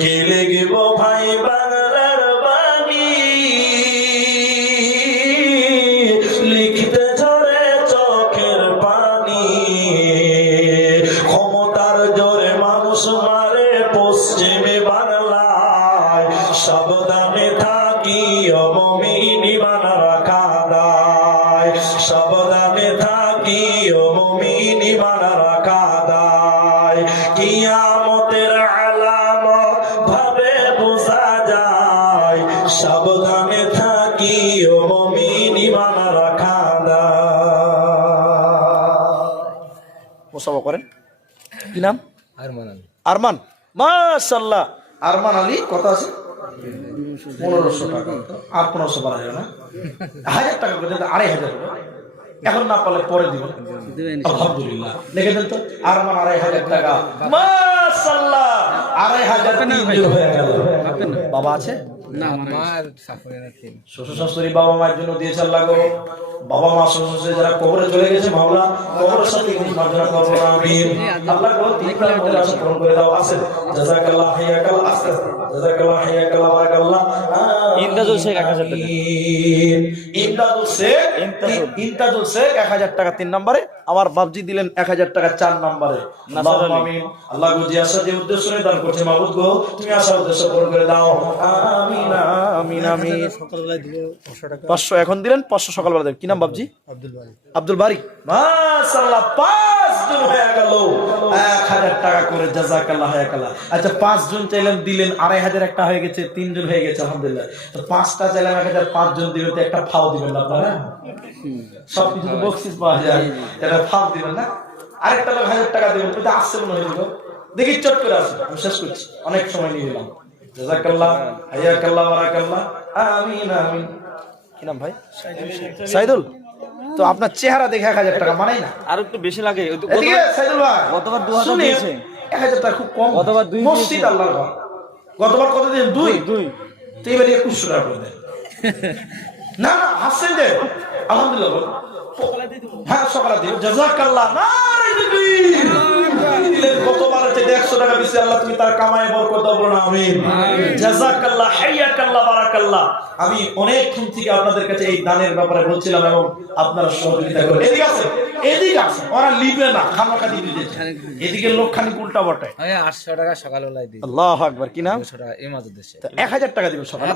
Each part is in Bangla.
কি লিখব ভাই বাংলার বাণী? লিখতে ঝরে চোখের পানি। ক্ষমতার জোরে মানুষ মারে পশ্চিমে বাংলায়। সাবধানে থাকি অমমিনী। মোসাফা করেন? কি নাম? আরমান মাশাল্লাহ আরমান। আলী কত আছে? পনেরোশো টাকা। আর পনেরোশো বাড়া যাবে না। হাজার টাকা করে আড়াই হাজার এখন না পারলে পরে দিবেন। আলহামদুলিল্লাহ। লিখে দেন তো আরমান আড়াই হাজার টাকা। মাশাল্লাহ আড়াই হাজার হয়ে গেল। বাবা আছে? শ্বশুর শাশুড়ি বাবা মায়ের জন্য দিয়েছে আল্লাহ গো বাবা মা শ্বশুর যারা কবরে চলে গেছে মাওলা কবরের সাথে কোনো মার্জনা করব না আমিন আল্লাহ। গো তিন প্রাণের মধ্যে আশা পূরণ করে দাও। আছে জাযাকাল্লাহ হাইয়াকাল্লাহ আস্তে আস্তে হাইয়াকাল্লাহ বারাকাল্লাহ। ইমদাদুল শেখ 1000 টাকা। ইমদাদুল শেখ ইমদাদুল শেখ এক হাজার টাকা তিন নম্বরে। আমার বাবজি দিলেন এক হাজার টাকা চার নম্বরে। নাসার আলী। আমিন। আল্লাহ গো যে যে উদ্দেশ্য দান করছে মাহবুদ গো তুমি আশা উদ্দেশ্য পূরণ করে দাও। আমিন আমিন আমিন। পাঁচশো এখন দিলেন পাঁচশো সকালবেলা দেবেন। কি নাম বাবজি আব্দুল বারি। মাশাআল্লাহ পাঁচ জন হয়ে গেল। এক হাজার টাকা করে জাজাকাল্লাহ আচ্ছা পাঁচ জন চাইলেন দিলেন আড়াই হাজার একটা হয়ে গেছে তিনজন হয়ে গেছে আলহামদুলিল্লাহ। পাঁচটা চাইলাম এক হাজার পাঁচ জন দিলেন তো একটা ফাও দিবেন না আপনারা? সব কিছু তো বকশিস পাওয়া যায়। এটা ফাও দিবেন না? আরেকটা লোক হাজার টাকা দিবেন তো আসছে মনে হইল দেখি চট করে আসুন আমি শেষ করছি। অনেক সময় নিয়ে নিলাম। জাজাকাল্লাহ হায়াকাল্লাহ বারাকাল্লাহ। আমিন আমিন। কি নাম ভাই? সাইদুল তো আপনার চেহারা দেখে এক হাজার টাকা মানাই না। আর একটু বেশি লাগে। সাইদুল ভাই গতবার দু হাজার দিয়েছে। এক হাজার টাকা খুব কম। গতবার দুই মসজিদ দিয়েছে। আল্লাহর গতবার কত দিন দুই দুই। তো এবারে একুশশো টাকা করে দেয় না না হাসছেন যে আলহামদুলিল্লাহ। হ্যাঁ সকালে দিও জাজাকাল্লাহ না। দিলেন গতবারের চেয়ে একশো টাকা বেশি আল্লাহ তুমি তার কামায় বরকত দাও বলো না আমিন। জাজাকাল্লাহ হাইয়াকাল্লাহ বারাকাল্লাহ। আমি অনেকক্ষণ থেকে আপনাদের কাছে এই দানের ব্যাপারে বলছিলাম এবং আপনারা সহযোগিতা করেন। এদিকে আছে এদিকে আছে ওরা লিবে না খামাখা দিবে এদিকে লোক খানি উল্টা বটে আটশো টাকা সকালবেলায় দিই আল্লাহ আকবার কি নাম? এক হাজার টাকা দিবেন সকালে?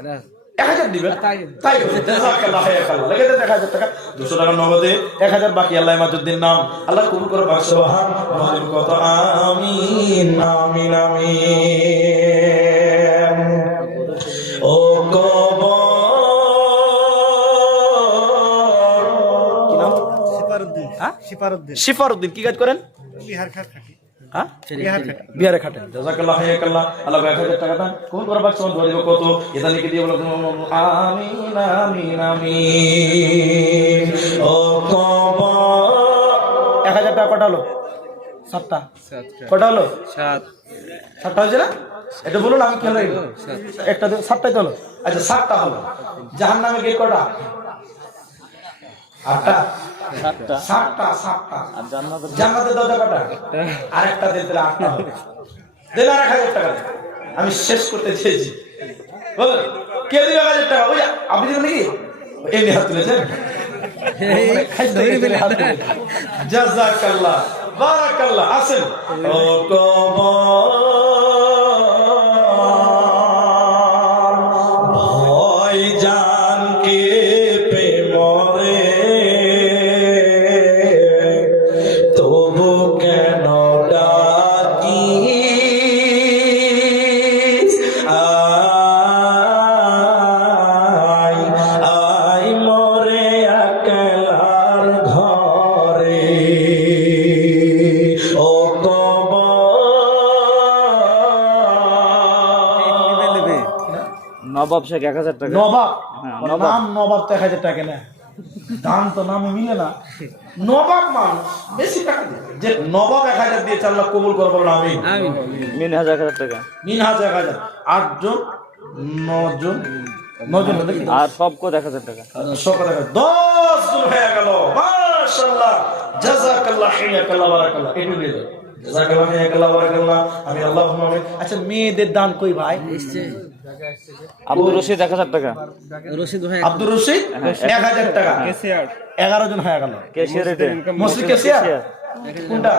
এটা এক হাজার দিবেন তাই। তাই হবে। জাযাকাল্লাহ খাইরাকাল্লাহ। লেগে দেন এক হাজার টাকা। দুশো টাকা নগদে এক হাজার বাকি। আল্লাহ মাজুদ্দিন নাম। আল্লাহ কবুল করে বাক্স বাহান মহাজন কত আমিন আমিন আমিন। ও কবর। কি নাম? হ্যাঁ? শিফারউদ্দিন কি কাজ করেন? হ্যাঁ? বিহারে খাটেন জাজাকাল্লাহ হায়াকাল্লাহ আল্লাহ এক হাজার টাকা দান। কোন করে বাক্স ধরে দিব কত? এটা লিখে দিয়ে বলো আমিন আমিন আমিন। ও এক হাজার টাকা কটা হলো সাতটা। কটা হলো সাত। সাতটা হয়েছে না? এটা বলুন আমি কেন একটা সাতটাই তো হলো। আচ্ছা সাতটা হলো। জাহান নামে গিয়ে কটা? আটটা? সাতটা। সাতটা সাতটা। আর জান্নাতের জান্নাতের দরজা কটা? আরেকটা দিন আটটা হবে। আর এক হাজার টাকা দেন। আমি শেষ করতে চেয়েছি। বলেন কে দিবে এক হাজার টাকা? ওই আপনি দিবেন নাকি? এই হাত তুলেছেন জাজাকাল্লাহ বারাকাল্লাহ আসেন। ও কবর নবাব শেখ এক হাজার টাকা। নবাব? হ্যাঁ, নবাব। নাম নবাব তো এক হাজার টাকা না দাম তো নামে মিলে না। নবাব মানুষ বেশি টাকা দিয়ে। যে নবাব এক হাজার দিয়ে চার লাখ কবুল করে আমি মিন হাজার এক হাজার টাকা। মিন হাজার এক হাজার। আটজন নজন নজন আর সব কত এক হাজার টাকা? দশ জন হয়ে গেল। মাশাআল্লাহ। জাযাকাল্লাহ হাইয়াকাল্লাহ বারাকাল্লাহ। এটু দিয়ে দাও। জাযাকাল্লাহ হায়াকাল্লাহ বারাকাল্লাহ। আমি আল্লাহ আচ্ছা মেয়েদের দান কই ভাই? আব্দুর রশিদ এক হাজার টাকা। রশিদ ভাই আব্দুর রশিদ? এক হাজার টাকা? এগারো জন হয়ে গেল। মসজিদ কেসিয়ার? কোনটা?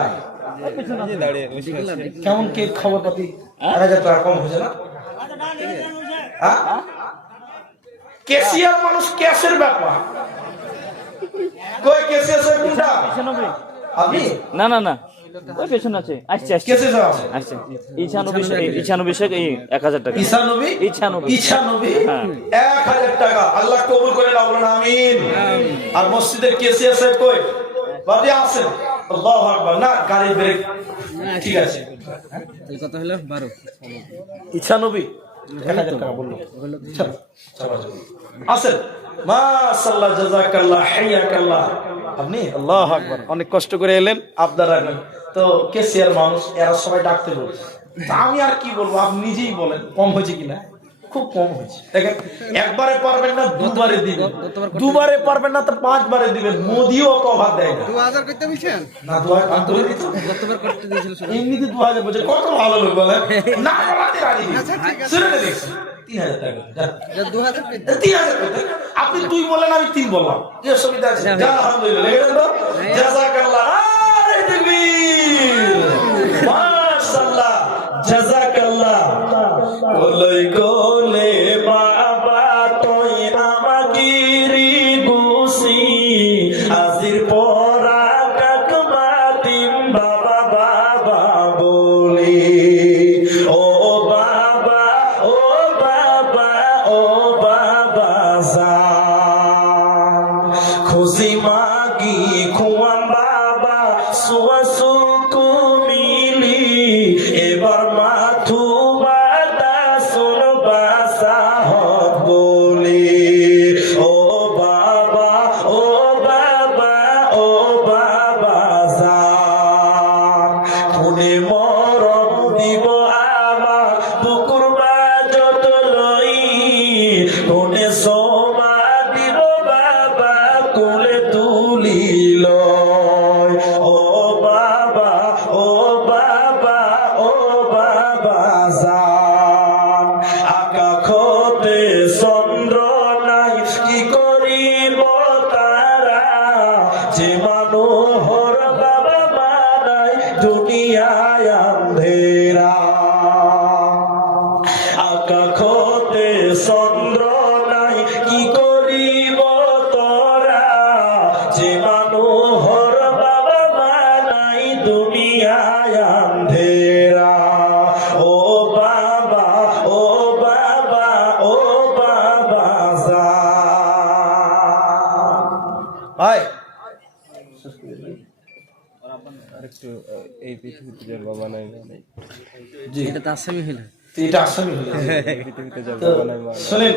কেমন কে খবর পাতি? এক হাজার টাকা কম হয়েছে না? হ্যাঁ? কেসিয়ার মানুষ ক্যাশের ব্যাপার। কই কেসিয়ার কোনটা? আপনি না না না। ওই পেছনে আছে। আসছে আসছে। আসছে। ইছানব্বই শেখ এই এক হাজার টাকা। হ্যাঁ। এক হাজার টাকা। আল্লাহ কবুল করে নাও বলুন আমিন। আর মসজিদের সাহেব কই? বাদি আছেন আল্লাহু আকবার। না গাড়ি ব্রেক। ঠিক আছে। তাহলে কত হলো বারো। ইচ্ছা নবী এক হাজার টাকা বলল। চলো, চলো, চলো। আসেন। মাশাআল্লাহ জাযাকাল্লাহ হাইয়াকাল্লাহ। আপনি? আল্লাহু আকবার। অনেক কষ্ট করে এলেন। আপনার তো কেসিয়ার মানুষ এরা সবাই ডাকতে বলছে। তা আমি আর কি বলব? আপনি নিজেই বলেন কম হয়েছে কিনা? খুব কম হয়েছে। দেখেন একবারে পারবেন না দুবারে দিবেন। দুবারে পারবেন না তো পাঁচবারে দিবেন। মোদিও অত অভাব দেয় না। দু হাজার করতে বলছেন না দু হাজার করতে দিয়েছিল এমনিতে দু হাজার বলছে কত ভালো লোক বলে না বলাতে রাজি শুনে নে দেখছি তিন হাজার টাকা। যান। দু হাজার করতে। তিন হাজার করতে। আপনি দুই বলেন আমি তিন বললাম। কি অসুবিধা আছে আলহামদুলিল্লাহ আন্ধেৰা আকাশতে চন্দ্র নাই, কি কৰিব তৰা যে মানুহৰ বাবা মানাই দুনিয়ায় আন্ধেৰা ও বাবা ও বাবা ও বাবা, যা। ভাই জি। এটা তো আসামি হইল। এটা আসামি হয়ে তো শোনেন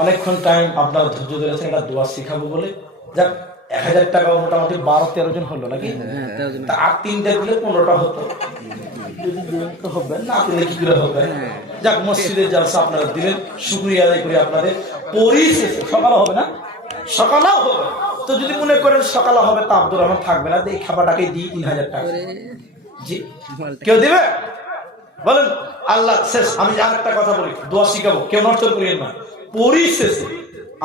অনেকক্ষণ টাইম আপনার ধৈর্য ধরেছেন একটা দোয়া শিখাবো বলে। যাক এক হাজার টাকা মোটামুটি বারো তেরো জন হলো নাকি? হ্যাঁ তা আর তিনটা দিলে পনেরোটা হতো। হবে না দিলে কি করে হবে? যাক মসজিদের জালসা আপনারা দিলেন। শুক্রিয়া আদায় করি আপনাদের। পরিশেষে সকালে হবে না? সকালেও হবে। তো যদি মনে করেন সকালে হবে তা আব্দুর রহমান থাকবে না এই খাবারটাকে দিই তিন হাজার টাকা। জি। কেউ দিবে? বলেন আল্লাহ শেষ আমি আর একটা কথা বলি দোয়া শিখাবো। কেউ নষ্ট করিয়েন না। পরিশেষে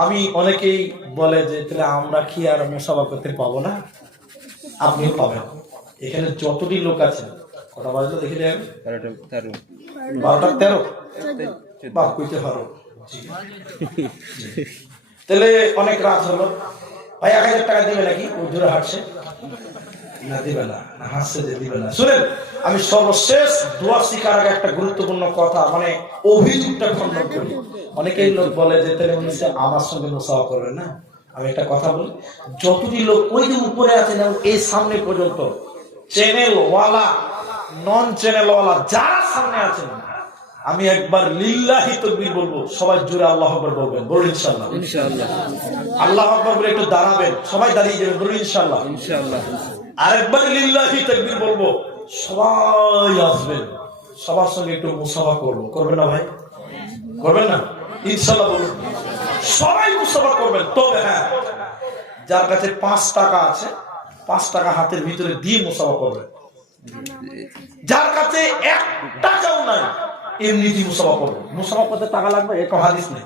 আমি অনেকেই বলে যে তাহলে আমরা কি আর মোসাফা করতে পাবো না? আপনি পাবেন। এখানে যতটি লোক আছে কথা বাজলো দেখে দেন বারোটা তেরো? বাহ কইতে পারো। তাহলে অনেক রাত হলো। ভাই এক হাজার টাকা দিবে নাকি? দূরে হাঁটছে। না দিবে না না, হাসছে যে দিবে না। শুনেন আমি সর্বশেষ দোয়া শিকার আগে একটা গুরুত্বপূর্ণ কথা মানে অভিযোগটা খণ্ডন করি। অনেকেই লোক বলে যে তাহলে উনি আমার সঙ্গে মোসাফা করবে না? আমি একটা কথা বলি যতটি লোক ওই যে উপরে আছেন এবং এই সামনে পর্যন্ত চ্যানেল ওয়ালা নন চ্যানেল ওয়ালা যারা সামনে আছেন আমি একবার লিল্লাহি তকবীর বলব। সবাই জুড়ে আল্লাহ আকবার বলবেন। বলুন ইনশাআল্লাহ। ইনশাআল্লাহ। আল্লাহ আকবার বলে একটু দাঁড়াবেন। সবাই দাঁড়িয়ে যাবেন। বলুন ইনশাআল্লাহ। ইনশাআল্লাহ। আরেকবার লিল্লাহি তাকবীর বলব। সবাই আসবেন। সবার সঙ্গে একটু মুসাফা করব। করবেন না ভাই? করবেন না? ইনশাআল্লাহ বলুন। সবাই মুসাফা করবেন। তবে হ্যাঁ যার কাছে পাঁচ টাকা আছে পাঁচ টাকা হাতের ভিতরে দিয়ে মুসাফা করবেন। যার কাছে এক টাকাও নাই এমনিতেই মুসাফা করবে মুসাফা করতে টাকা লাগবে? এক হাদিস নেই।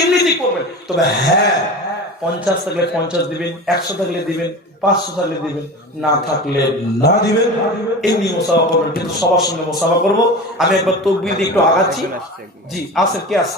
এমনিতেই করবেন। তবে হ্যাঁ পঞ্চাশ থাকলে পঞ্চাশ দিবেন একশো থাকলে দিবেন পাঁচশো থাকলে দিবেন না থাকলে না দিবেন এমনি মোসাফা করবেন। কিন্তু সবার সঙ্গে মোসাফা করব। আমি একবার তকবির একটু আগাচ্ছি। জি আসেন কে আসেন?